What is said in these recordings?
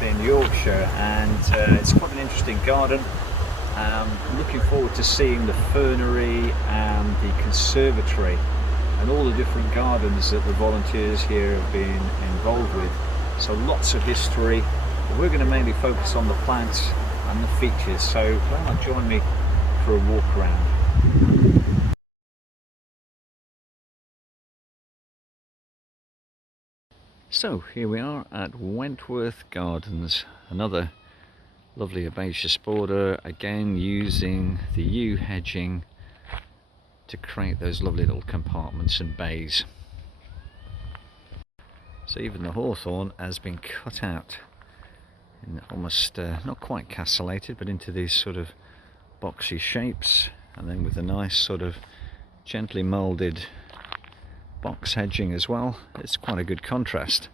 up in Yorkshire, and it's quite an interesting garden. Looking forward to seeing the fernery and the conservatory and all the different gardens that the volunteers here have been involved with. So lots of history. We're going to mainly focus on the plants and the features, so why not join me for a walk around. So here we are at Wentworth Gardens, another lovely herbaceous border, again using the yew hedging to create those lovely little compartments and bays. So even the hawthorn has been cut out in almost, not quite castellated, but into these sort of boxy shapes, and then with a nice sort of gently moulded box hedging as well. It's quite a good contrast,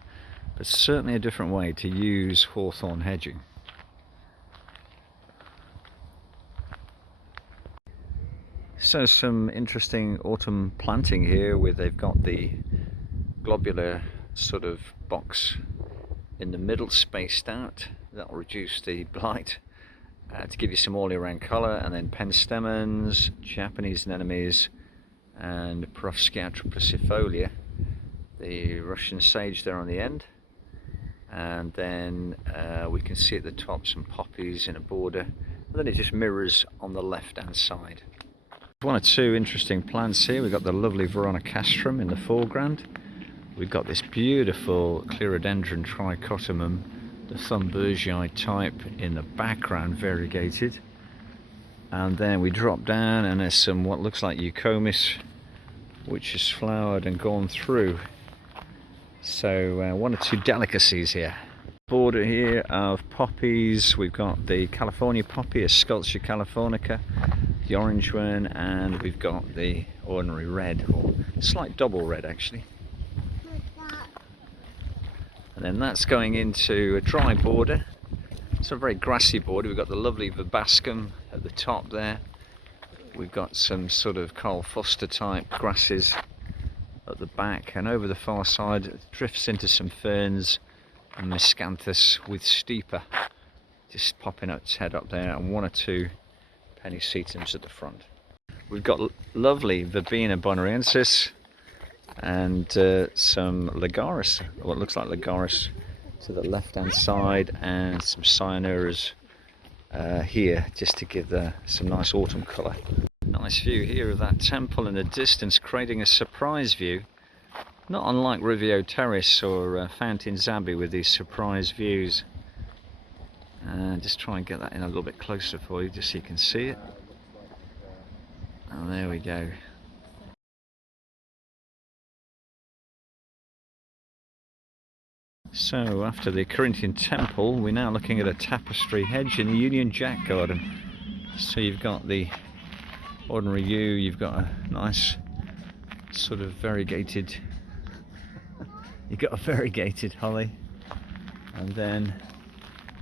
but certainly a different way to use hawthorn hedging. So some interesting autumn planting here, where they've got the globular sort of box in the middle spaced out. That will reduce the blight to give you some all year round colour, and then penstemons, Japanese anemones, and Perovskite atriplexifolia, the Russian sage there on the end, and then we can see at the top some poppies in a border, and then it just mirrors on the left hand side. One or two interesting plants here. We've got the lovely Veronicastrum in the foreground. We've got this beautiful Clerodendron trichotomum, the Thunbergii type, in the background, variegated. And then we drop down and there's some what looks like Eucomis, which has flowered and gone through. So one or two delicacies here. Border here of poppies. We've got the California poppy, a Sculpture californica, the orange one, and we've got the ordinary red, or slight double red actually. And then that's going into a dry border. It's a very grassy border. We've got the lovely verbascum at the top there. We've got some sort of Carl Foster type grasses at the back, and over the far side it drifts into some ferns and miscanthus with steeper just popping its head up there, and one or two pennisetums at the front. We've got lovely Verbena bonariensis and some Ligaris, what looks like Ligaris to the left hand side, and some Cyanuras here just to give some nice autumn colour. Nice view here of that temple in the distance, creating a surprise view, not unlike Rivio Terrace or Fountains Abbey with these surprise views. And just try and get that in a little bit closer for you just so you can see it. Oh, there we go. So after the Corinthian temple, we're now looking at a tapestry hedge in the Union Jack garden. So you've got the ordinary yew, you've got a nice sort of variegated you've got a variegated holly, and then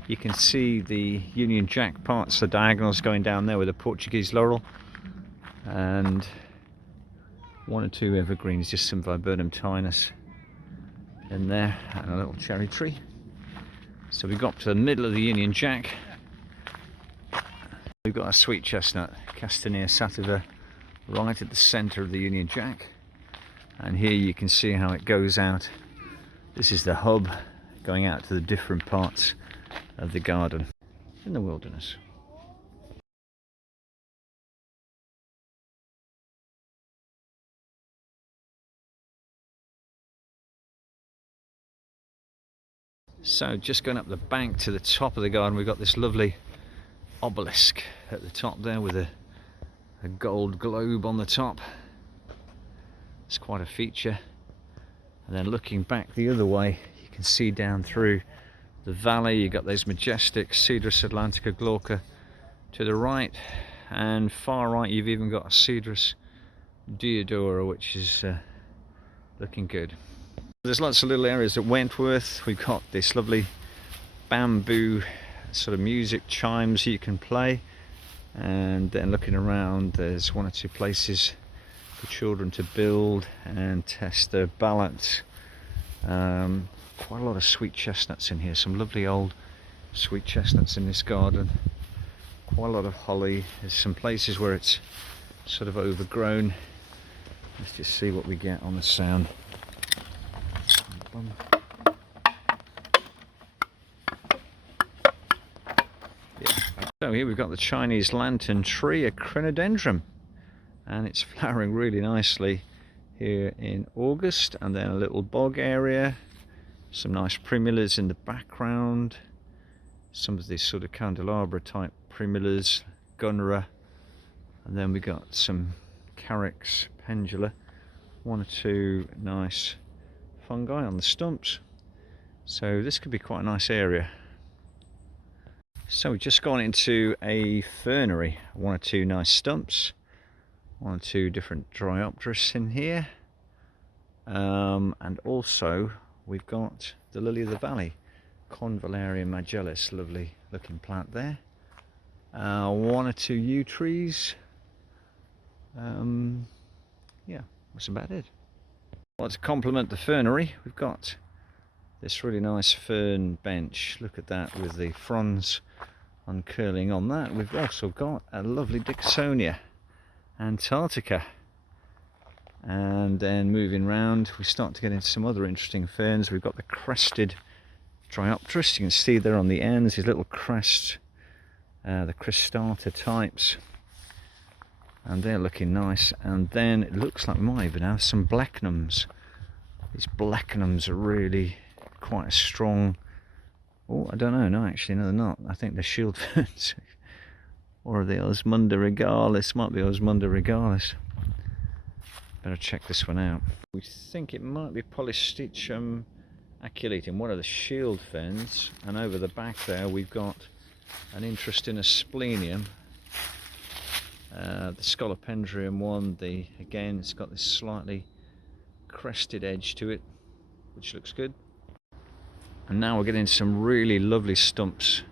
you can see the Union Jack parts, the diagonals going down there with a Portuguese laurel, and one or two evergreens, just some Viburnum tinus in there, and a little cherry tree. So we got up to the middle of the Union Jack. We've got our sweet chestnut, Castanea sativa, right at the centre of the Union Jack, and here you can see how it goes out. This is the hub going out to the different parts of the garden in the wilderness. So just going up the bank to the top of the garden, we've got this lovely obelisk at the top there with a gold globe on the top. It's quite a feature. And then looking back the other way, you can see down through the valley, you've got those majestic Cedrus atlantica glauca to the right, and far right you've even got a Cedrus deodora, which is looking good. There's lots of little areas at Wentworth. We've got this lovely bamboo sort of music chimes you can play, and then looking around there's one or two places for children to build and test their balance. Quite a lot of sweet chestnuts in here, some lovely old sweet chestnuts in this garden. Quite a lot of holly. There's some places where it's sort of overgrown. Let's just see what we get on the sound. Yeah. So here we've got the Chinese lantern tree, a crinodendron, and it's flowering really nicely here in August. And then a little bog area, some nice primulas in the background, some of these sort of candelabra type primulas, gunra, and then we got some carex pendula, one or two nice fungi on the stumps. So this could be quite a nice area. So we've just gone into a fernery, one or two nice stumps, one or two different dryopteris in here, and also we've got the lily of the valley, Convallaria magellis, lovely looking plant there. One or two yew trees. Yeah, that's about it. Well, to complement the fernery, we've got this really nice fern bench. Look at that with the fronds uncurling on that. We've also got a lovely Dicksonia antarctica. And then moving round, we start to get into some other interesting ferns. We've got the crested dryopteris. You can see there on the ends, these little crests, the cristata types. And they're looking nice. And then it looks like we might even have some blechnums. These blechnums are really quite a strong... Oh, I don't know. No, actually, no, they're not. I think they're shield ferns. Or are they Osmunda regalis? Might be Osmunda regalis. Better check this one out. We think it might be Polystichum aculatum, one of the shield ferns. And over the back there, we've got an interest in a splenium. The Scolopendrium one, again, it's got this slightly crested edge to it, which looks good. And now we're getting some really lovely stumps.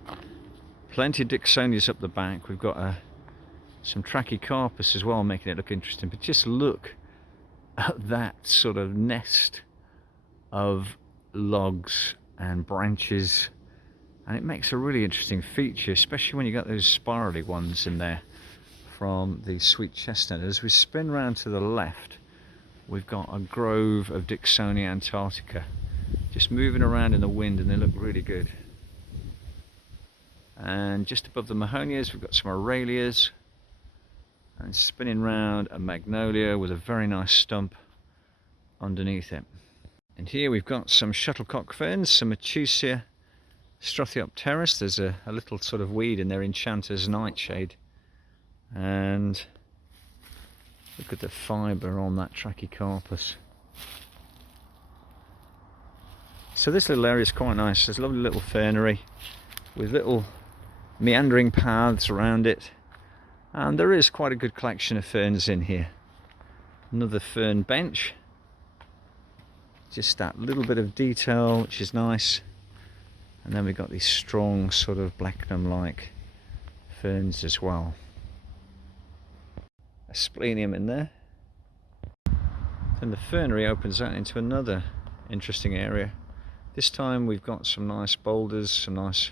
Plenty of Dicksonias up the back. We've got some Trachycarpus as well, making it look interesting. But just look at that sort of nest of logs and branches, and it makes a really interesting feature, especially when you got those spirally ones in there from the sweet chestnut. As we spin round to the left, we've got a grove of Dicksonia antarctica just moving around in the wind, and they look really good. And just above the Mahonias, we've got some Aurelias, and spinning round a magnolia with a very nice stump underneath it. And here we've got some shuttlecock ferns, some Achusia Strothiopteris. There's a little sort of weed in there, Enchanter's Nightshade. And look at the fibre on that Trachycarpus. So this little area is quite nice. There's a lovely little fernery with little meandering paths around it. And there is quite a good collection of ferns in here. Another fern bench. Just that little bit of detail, which is nice. And then we've got these strong sort of blechnum-like ferns as well. A splenium in there. Then the fernery opens out into another interesting area. This time we've got some nice boulders, some nice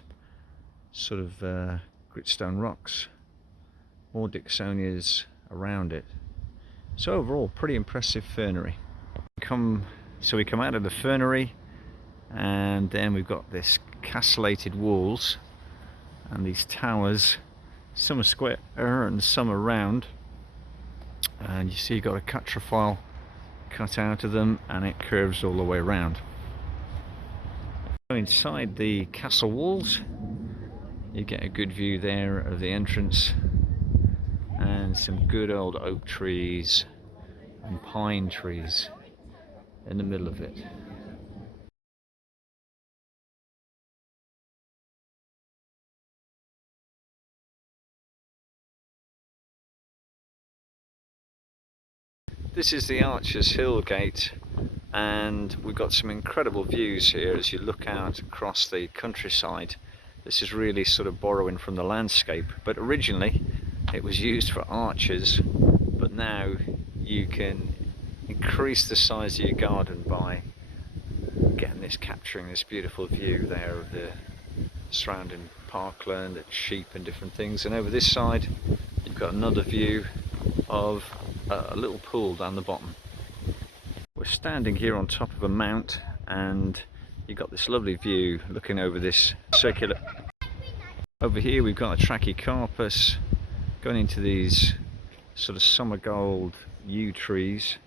sort of gritstone rocks, more Dicksonias around it. So overall, pretty impressive fernery. So we come out of the fernery, and then we've got this castellated walls and these towers. Some are square and some are round. And you see you've got a catrophile cut out of them, and it curves all the way around. Inside the castle walls, you get a good view there of the entrance, and some good old oak trees and pine trees in the middle of it. This is the Archer's Hill Gate, and we've got some incredible views here as you look out across the countryside. This is really sort of borrowing from the landscape, but originally it was used for archers, but now you can increase the size of your garden by capturing this beautiful view there of surrounding parkland and sheep and different things. And over this side you've got another view of a little pool down the bottom. We're standing here on top of a mount, and you've got this lovely view looking over this circular. Over here we've got a trachycarpus going into these sort of summer gold yew trees,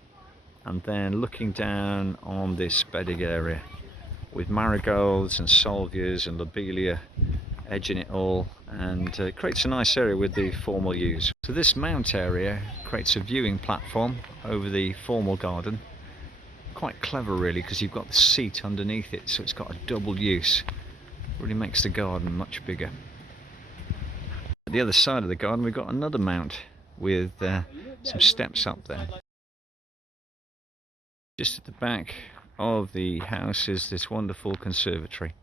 and then looking down on this bedding area with marigolds and salvias and lobelia edging it all, and it creates a nice area with the formal yews. So this mount area creates a viewing platform over the formal garden. Quite clever really, because you've got the seat underneath it, so it's got a double use. Really makes the garden much bigger. At the other side of the garden we've got another mount with some steps up there. Just at the back of the house is this wonderful conservatory.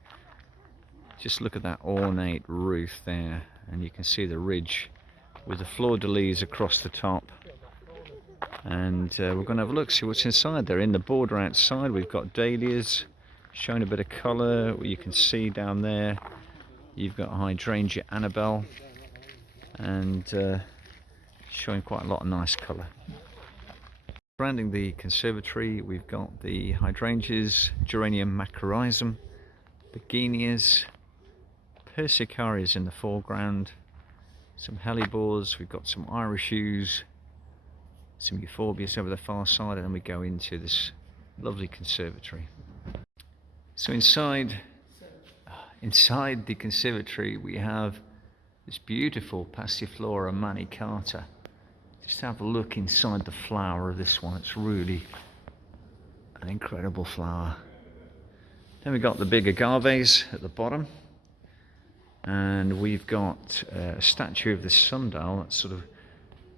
Just look at that ornate roof there, and you can see the ridge with the fleur-de-lis across the top. And we're going to have a look, see what's inside there. In the border outside we've got dahlias showing a bit of colour. You can see down there you've got hydrangea Annabelle, and showing quite a lot of nice colour. Surrounding the conservatory we've got the hydrangeas, geranium macrorrhizum, begonias, persicarias in the foreground, some hellebores, we've got some Irish yews, some euphorbias over the far side, and then we go into this lovely conservatory. So inside the conservatory we have this beautiful Passiflora manicata. Just have a look inside the flower of this one. It's really an incredible flower. Then we've got the big agaves at the bottom, and we've got a statue of the sundial that's sort of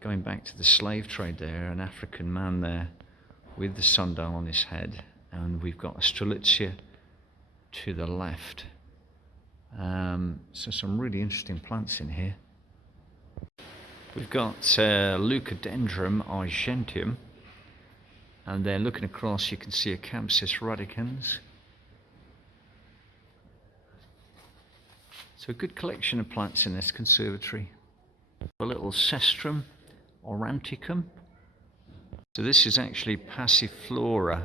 going back to the slave trade there, an African man there with the sundial on his head, and we've got a strelitzia to the left. So some really interesting plants in here. We've got Leucodendron argenteum, and then looking across you can see a Campsis radicans. So a good collection of plants in this conservatory. A little Cestrum auranticum. So this is actually Passiflora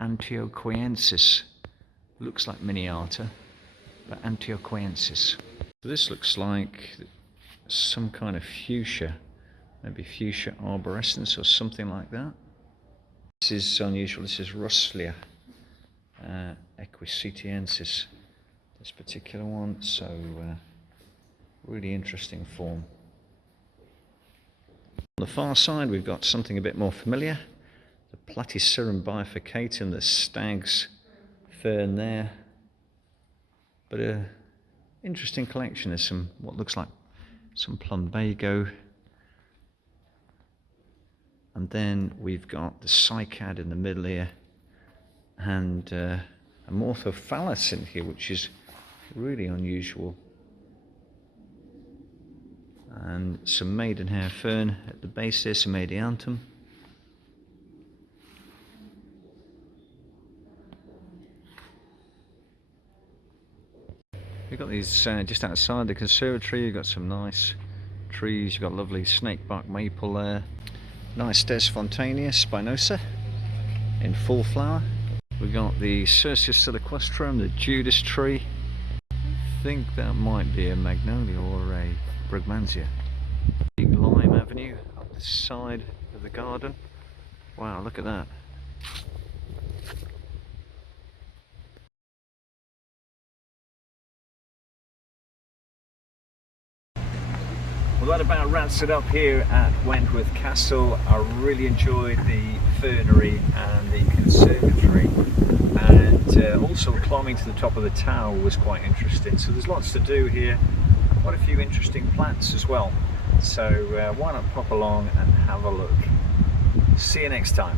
antioquensis. Looks like Miniata, but antioquensis. So this looks like some kind of fuchsia, maybe fuchsia arborescens or something like that. This is unusual. This is Ruslia equisitiensis, this particular one. So really interesting form. On the far side we've got something a bit more familiar, the Platycerum bifurcatum, the stag's fern there. But an interesting collection. There's some what looks like some plumbago, and then we've got the cycad in the middle here, and a morthophallus in here, which is really unusual, and some maidenhair fern at the base there, some adiantum. We've got these just outside the conservatory. You've got some nice trees. You've got lovely snakebark maple there. Nice Desfontainea spinosa in full flower. We've got the Cirsius siliquestrum, the Judas tree. I think that might be a magnolia or a brugmansia. Big lime avenue up the side of the garden. Wow, look at that. Well, that about wraps it up here at Wentworth Castle. I really enjoyed the fernery and the conservatory, and also climbing to the top of the tower was quite interesting. So there's lots to do here, quite a few interesting plants as well. So why not pop along and have a look. See you next time.